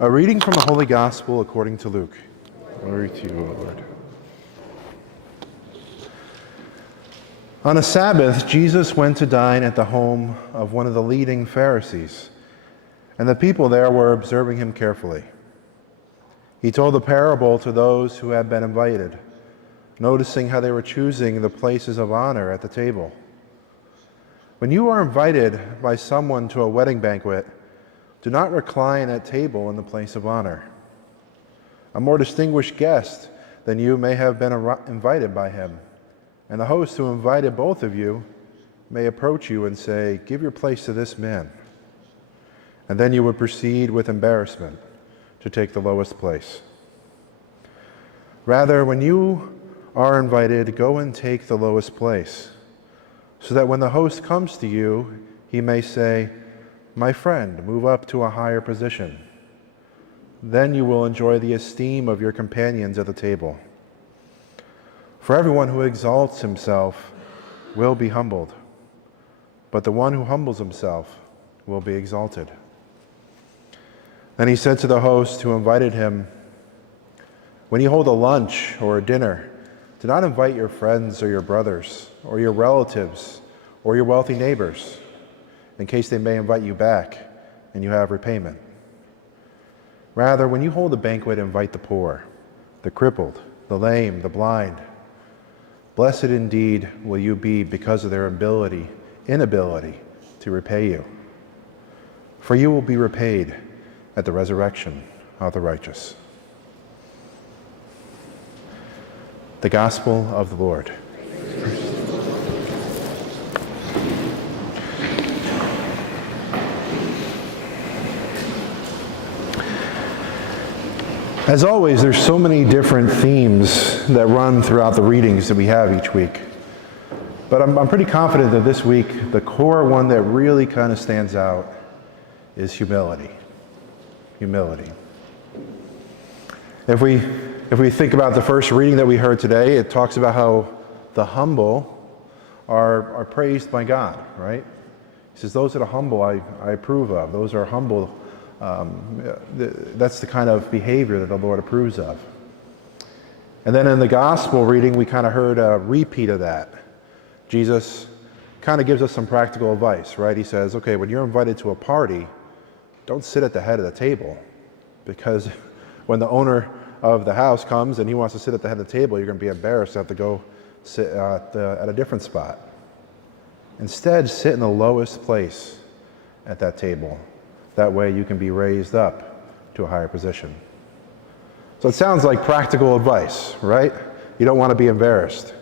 A reading from the Holy Gospel according to Luke. Glory to you, O Lord. On a Sabbath, Jesus went to dine at the home of one of the leading Pharisees, and the people there were observing him carefully. He told a parable to those who had been invited, noticing how they were choosing the places of honor at the table. When you are invited by someone to a wedding banquet, do not recline at table in the place of honor. A more distinguished guest than you may have been invited by him, and the host who invited both of you may approach you and say, "Give your place to this man." And then you would proceed with embarrassment to take the lowest place. Rather, when you are invited, go and take the lowest place, so that when the host comes to you, he may say, "My friend, move up to a higher position." Then you will enjoy the esteem of your companions at the table. For everyone who exalts himself will be humbled, but the one who humbles himself will be exalted. Then he said to the host who invited him, "When you hold a lunch or a dinner, do not invite your friends or your brothers or your relatives or your wealthy neighbors, in case they may invite you back and you have repayment. Rather, when you hold a banquet, invite the poor, the crippled, the lame, the blind. Blessed indeed will you be because of their inability to repay you. For you will be repaid at the resurrection of the righteous." The Gospel of the Lord. As always, there's so many different themes that run throughout the readings that we have each week. But I'm pretty confident that this week, the core one that really kind of stands out is humility. Humility. If we think about the first reading that we heard today, it talks about how the humble are praised by God, right? He says, "Those that are humble I approve of. Those are humble. That's the kind of behavior that the Lord approves of." And then in the gospel reading, we kind of heard a repeat of that. Jesus kind of gives us some practical advice, right? He says, okay, when you're invited to a party, don't sit at the head of the table, because when the owner of the house comes and he wants to sit at the head of the table, you're going to be embarrassed to have to go sit at a different spot. Instead, sit in the lowest place at that table. That way you can be raised up to a higher position. So it sounds like practical advice, right? You don't want to be embarrassed.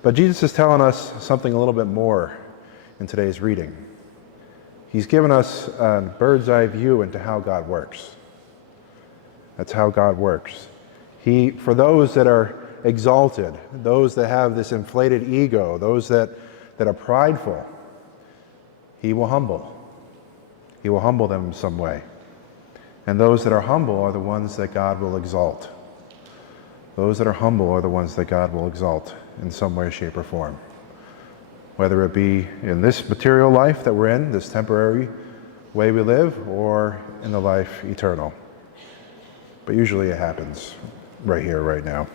But Jesus is telling us something a little bit more in today's reading. He's given us a bird's eye view into how God works. That's how God works. For those that are exalted, those that have this inflated ego, those that are prideful, he will humble. He will humble them in some way. And those that are humble are the ones that God will exalt. Those that are humble are the ones that God will exalt in some way, shape, or form. Whether it be in this material life that we're in, this temporary way we live, or in the life eternal. But usually it happens right here, right now.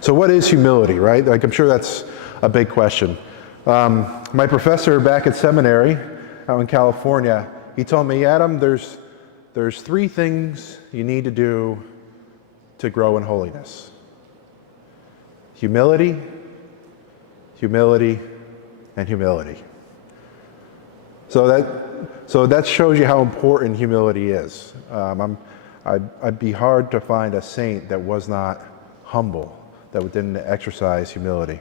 So what is humility, right? Like, I'm sure that's a big question. My professor back at seminary out in California, he told me, "Adam, there's 3 things you need to do to grow in holiness. Humility, humility, and humility." So that shows you how important humility is. I'd be hard to find a saint that was not humble, that didn't exercise humility.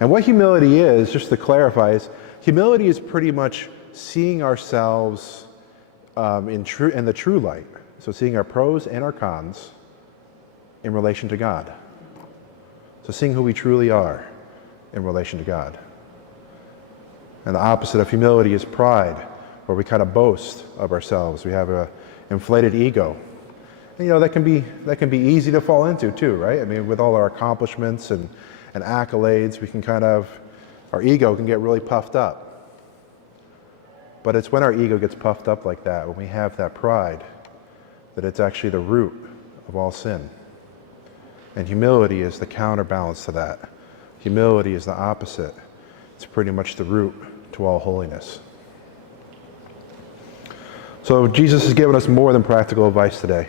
And what humility is, just to clarify, is humility is pretty much seeing ourselves in the true light. So seeing our pros and our cons in relation to God. So seeing who we truly are in relation to God. And the opposite of humility is pride, where we kind of boast of ourselves. We have an inflated ego. And, that can be easy to fall into too, right? I mean, with all our accomplishments and accolades, we can our ego can get really puffed up. But it's when our ego gets puffed up like that, when we have that pride, that it's actually the root of all sin. And humility is the counterbalance to that. Humility is the opposite. It's pretty much the root to all holiness. So Jesus has given us more than practical advice today.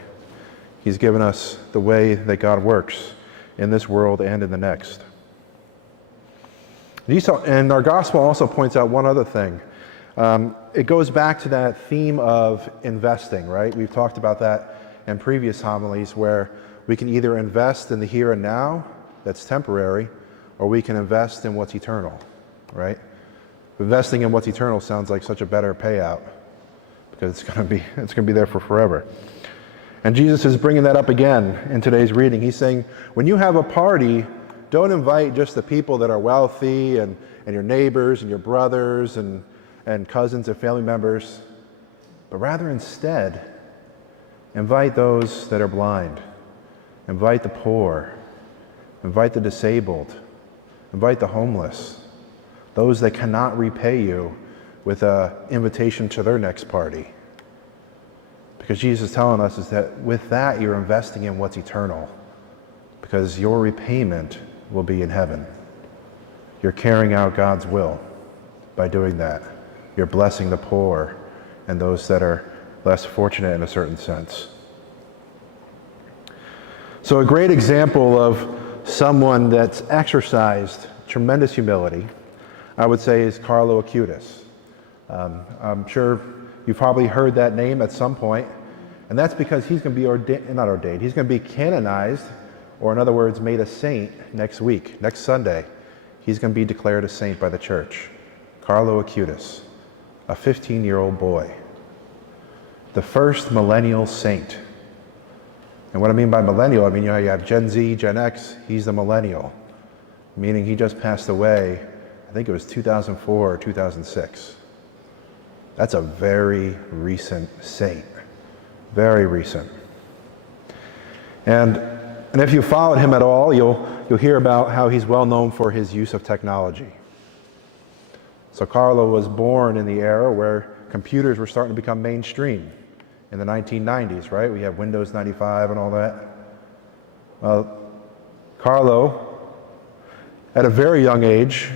He's given us the way that God works in this world and in the next. And our gospel also points out one other thing. It goes back to that theme of investing, right? We've talked about that in previous homilies, where we can either invest in the here and now, that's temporary, or we can invest in what's eternal, right? Investing in what's eternal sounds like such a better payout, because it's going to be there for forever. And Jesus is bringing that up again in today's reading. He's saying, when you have a party, don't invite just the people that are wealthy and your neighbors and your brothers and cousins and family members, but rather instead, invite those that are blind, invite the poor, invite the disabled, invite the homeless, those that cannot repay you with an invitation to their next party. Because Jesus is telling us is that with that you're investing in what's eternal, because your repayment will be in heaven. You're carrying out God's will by doing that. You're blessing the poor and those that are less fortunate in a certain sense. So a great example of someone that's exercised tremendous humility, I would say, is Carlo Acutis. I'm sure you've probably heard that name at some point, and that's because he's going to be he's going to be canonized, or in other words, made a saint next week, next Sunday. He's going to be declared a saint by the church. Carlo Acutis, a 15-year-old boy, the first millennial saint. And what I mean by millennial, I mean, you have Gen Z, Gen X, he's the millennial, meaning he just passed away, I think it was 2004 or 2006. That's a very recent saint, very recent. And if you followed him at all, you'll hear about how he's well known for his use of technology. So Carlo was born in the era where computers were starting to become mainstream in the 1990s, right? We have Windows 95 and all that. Well, Carlo, at a very young age,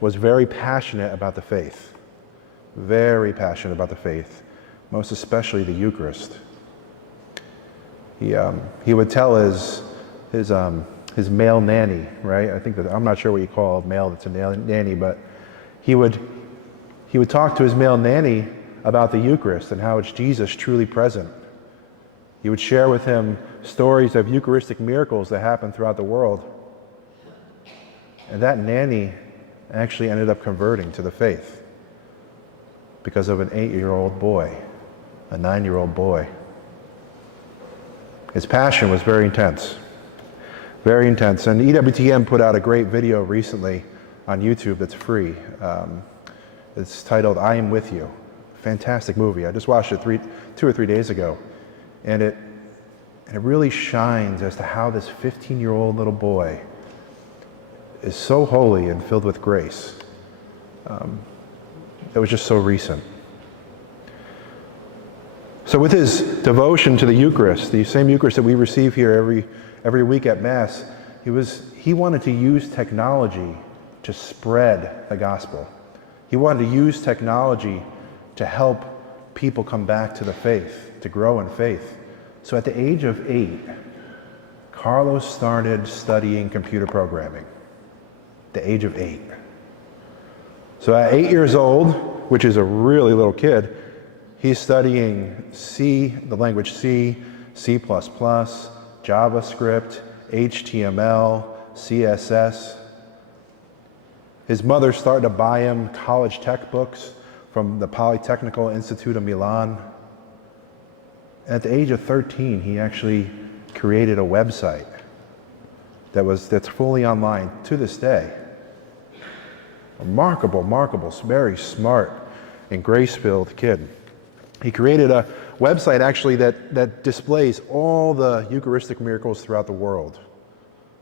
was very passionate about the faith. Very passionate about the faith, most especially the Eucharist. He would tell his male nanny, right? I'm not sure what you call a male that's a nanny, but he would talk to his male nanny about the Eucharist and how it's Jesus truly present. He would share with him stories of Eucharistic miracles that happen throughout the world. And that nanny actually ended up converting to the faith because of an 8-year-old boy, a 9-year-old boy. His passion was very intense, very intense. And EWTN put out a great video recently on YouTube that's free. It's titled, I Am With You. Fantastic movie. I just watched it 2 or 3 days ago. And it really shines as to how this 15-year-old little boy is so holy and filled with grace. It was just so recent. So with his devotion to the Eucharist, the same Eucharist that we receive here every week at Mass, he wanted to use technology to spread the gospel. He wanted to use technology to help people come back to the faith, to grow in faith. So at the age of 8, Carlos started studying computer programming. The +age of 8. So at 8 years old, which is a really little kid, he's studying C, the language C, C++, JavaScript, HTML, CSS. His mother started to buy him college tech books from the Polytechnical Institute of Milan. At the age of 13, he actually created a website that's fully online to this day. Remarkable, very smart and grace-filled kid. He created a website actually that displays all the Eucharistic miracles throughout the world,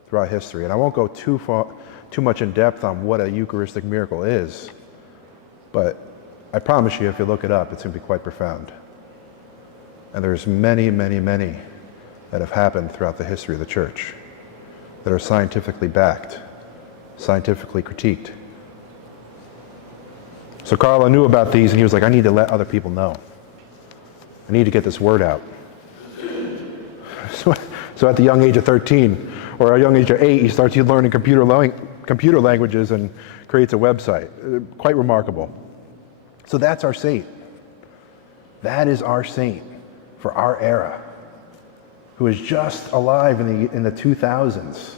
throughout history. And I won't go too much in depth on what a Eucharistic miracle is, but I promise you, if you look it up, it's going to be quite profound. And there's many, many, many that have happened throughout the history of the church that are scientifically backed, scientifically critiqued. So Carlo knew about these, and he was like, I need to let other people know. I need to get this word out. So at the young age of 13, or a young age of 8, he starts learning computer languages and creates a website. Quite remarkable. So that's our saint. That is our saint for our era, who is just alive in the 2000s.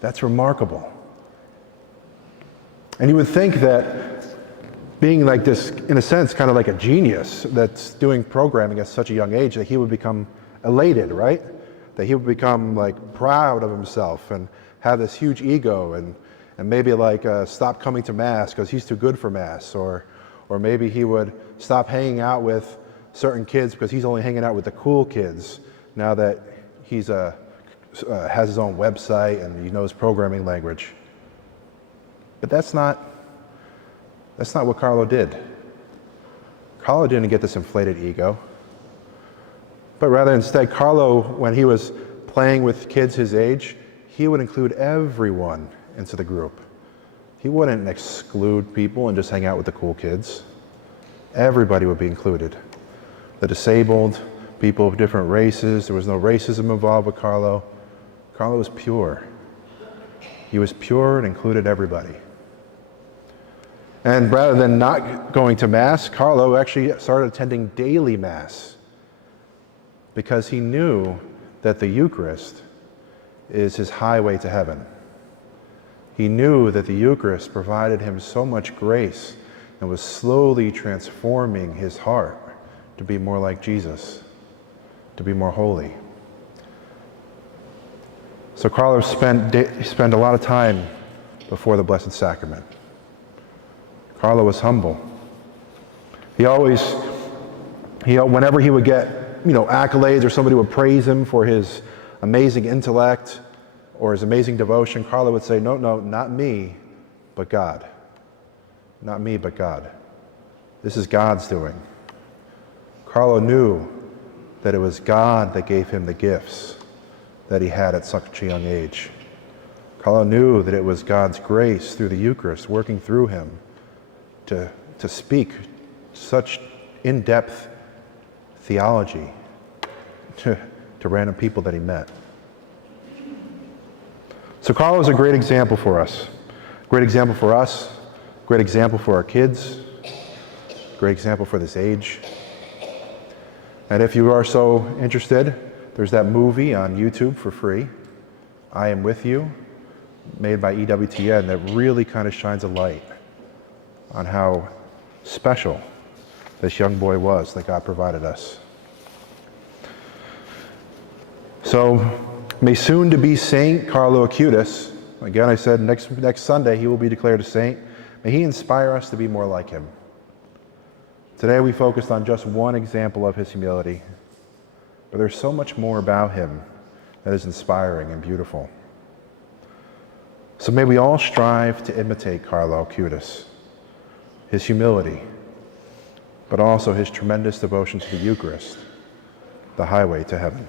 That's remarkable. And you would think that being like this, in a sense, kind of like a genius that's doing programming at such a young age, that he would become elated, right? That he would become like proud of himself and have this huge ego and maybe like stop coming to Mass because he's too good for Mass, or maybe he would stop hanging out with certain kids because he's only hanging out with the cool kids now that he's has his own website and he knows programming language. But that's not what Carlo did. Carlo didn't get this inflated ego, but rather instead, Carlo, when he was playing with kids his age, he would include everyone into the group. He wouldn't exclude people and just hang out with the cool kids. Everybody would be included. The disabled, people of different races. There was no racism involved with Carlo. Carlo was pure. He was pure and included everybody. And rather than not going to Mass, Carlo actually started attending daily Mass because he knew that the Eucharist is his highway to heaven. He knew that the Eucharist provided him so much grace and was slowly transforming his heart to be more like Jesus, to be more holy. So Carlo spent a lot of time before the Blessed Sacrament. Carlo was humble. Whenever he would get, accolades, or somebody would praise him for his amazing intellect or his amazing devotion, Carlo would say, no, not me, but God. Not me, but God. This is God's doing. Carlo knew that it was God that gave him the gifts that he had at such a young age. Carlo knew that it was God's grace through the Eucharist working through him to speak such in-depth theology to random people that he met. So Carlo is a great example for us. Great example for us. Great example for our kids. Great example for this age. And if you are so interested, there's that movie on YouTube for free, I Am With You, made by EWTN, that really kind of shines a light on how special this young boy was that God provided us. So, may soon to be Saint Carlo Acutis, again I said next Sunday he will be declared a saint, may he inspire us to be more like him. Today we focused on just one example of his humility, but there's so much more about him that is inspiring and beautiful. So may we all strive to imitate Carlo Acutis, his humility, but also his tremendous devotion to the Eucharist, the highway to heaven.